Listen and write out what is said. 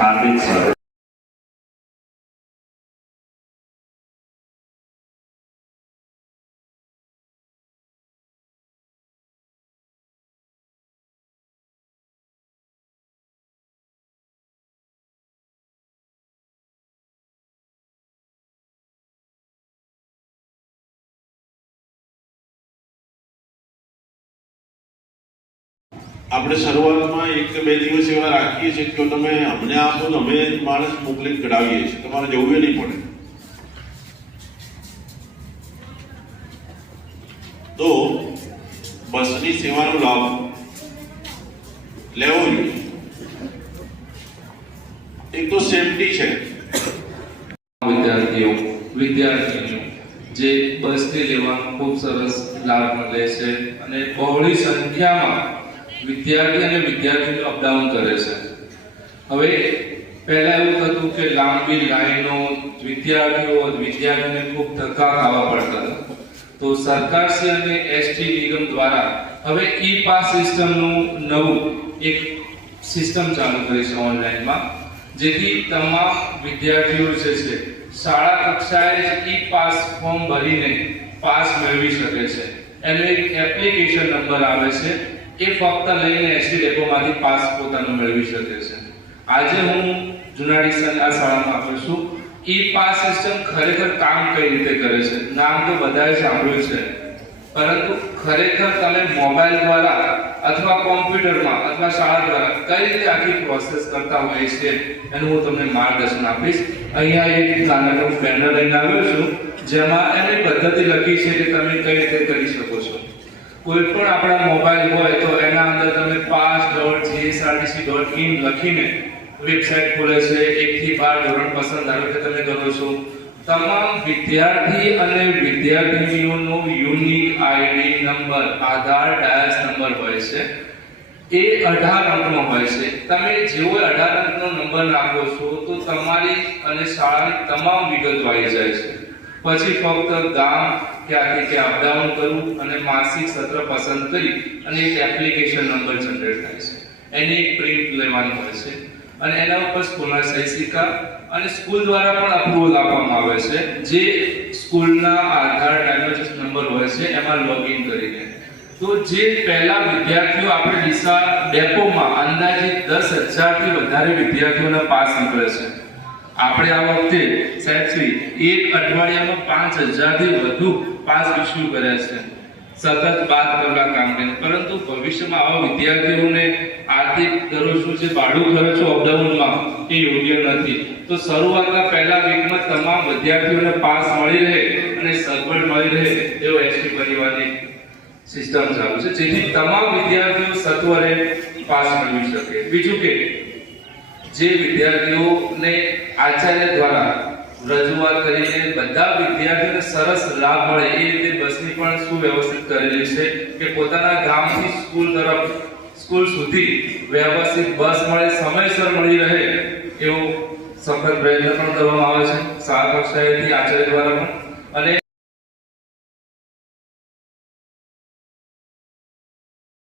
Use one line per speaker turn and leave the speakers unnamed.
Karlitzer.
આપણે શરૂઆતમાં એક બે દિવસ એવા રાખીએ છીએ કે તમે અમને આપો તો અમે માણસ મોકલીને કઢાવીએ છીએ. તમારે જવું નહીં પડે. તો બસની સેવાનો લાભ લેવો જોઈએ. એક તો સેફટી છે.
વિદ્યાર્થીઓ વિદ્યાર્થીઓ જે બસથી લેવાનો ખૂબ સરસ લાભ મળે છે અને બહોળી સંખ્યામાં વિદ્યાર્થી અને વિદ્યાર્થી અપડાઉન કરે છે. હવે પહેલા એવું થતું કે લાંબી લાઈનો વિદ્યાર્થીઓ વિદ્યાર્થીઓને ખૂબ ધક્કા ખાવા પડતા હતા. તો સરકારશ્રી અને એસટી નિગમ દ્વારા હવે ઈ પાસ સિસ્ટમનું નવું એક સિસ્ટમ ચાલુ કરી છે ઓનલાઈનમાં, જેથી તમામ વિદ્યાર્થીઓ જે છે, શાળા કક્ષાએ ઈ પાસ ફોર્મ ભરીને પાસ મેળવી શકે છે. એનો એક એપ્લિકેશન નંબર આવે છે એ ફક્ત લઈને એસટી ડેપોમાંથી પાસ પોતાનો મેળવી શકે છે. આજે હું જુનાડી આ શાળામાં આપું છું. ઈ પાસ સિસ્ટમ ખરેખર કામ કઈ રીતે કરે છે? નામ તો બધાએ સાંભળ્યું છે. પરંતુ ખરેખર તમે મોબાઈલ દ્વારા અથવા કોમ્પ્યુટરમાં અથવા શાળા દ્વારા કઈ રીતે આખી પ્રોસેસ કરતા હોય છે એનું હું તમને માર્ગદર્શન આપીશ. અહીંયા એક નાનકડું બેનર લઈને આવ્યો છું, જેમાં એની પદ્ધતિ લખી છે કે તમે કઈ રીતે કરી શકો છો. કોઈ પણ આપણા મોબાઈલ હોય તો એના અંદર તમે pass dot GSRTC dot in લખીને વેબસાઇટ ખોલે છે. એક થી બાર ધોરણ પસંદ, ધારો કે તમે કરો છો. તમામ વિદ્યાર્થી અને વિદ્યાર્થીનીઓનો unique ID number, Aadhaar, DISE number હોય છે. એ અઢાર અંકનો હોય છે. તમે જેવો અઢાર અંકનો નંબર નાખો છો તો તમારી અને શાળાની તમામ વિગતો આવી જાય છે. પછી ફક્ત ગામ ક્યાંથી ક્યાં અપડાઉન કરવું અને માસિક સત્ર પસંદ કરી અને એક એપ્લિકેશન નંબર જનરેટ થાય છે. એની એક પ્રિન્ટ લેવાની હોય છે. અને એના ઉપર સ્કૂલના શૈક્ષિકા અને સ્કૂલ દ્વારા પણ અપ્રુવલ આપવામાં આવે છે. જે સ્કૂલના આધાર ડાયમેજિસ નંબર હોય છે, એમાં લોગિન કરીને. તો જે પહેલા વિદ્યાર્થીઓ આપણે ડીસા ડેપોમાં અંદાજે દસ હજારથી વધારે વિદ્યાર્થીઓના પાસ નીકળે છે. આપણે આ વખતે સાહેબ શ્રી એક અઠવાડિયામાં પાંચ હજારથી વધુ પાસ ઇસ્યુ કર્યા છે. સતત બાદ કલાક કામ કરીને પરંતુ ભવિષ્યમાં આવા વિદ્યાર્થીઓને આર્થિક દરો શું છે ભાડું ખર્ચો અપડાઉનમાં એ યોગ્ય નથી. તો શરૂઆતના પહેલા વીકમાં તમામ વિદ્યાર્થીઓને પાસ મળી રહે અને સગવડ મળી રહે એવો એસટી પરિવારની સિસ્ટમ ચાલુ છે. જેથી તમામ વિદ્યાર્થીઓ સત્વરે પાસ મેળવી શકે. બીજું કે જે વિદ્યાર્થીઓને આચાર્ય દ્વારા રજૂઆત કરીને બધા વિદ્યાર્થીઓને સરસ લાભ મળે એ રીતે બસની પણ સુવ્યવસ્થિત કરેલી છે કે પોતાના ગામથી સ્કૂલ તરફ, સ્કૂલ સુધી વ્યવસ્થિત બસ મળે, સમયસર મળી રહે એવો સફળ પ્રયત્ન પણ કરવામાં આવે છે. શાળા કક્ષાએથી આચાર્ય દ્વારા પણ.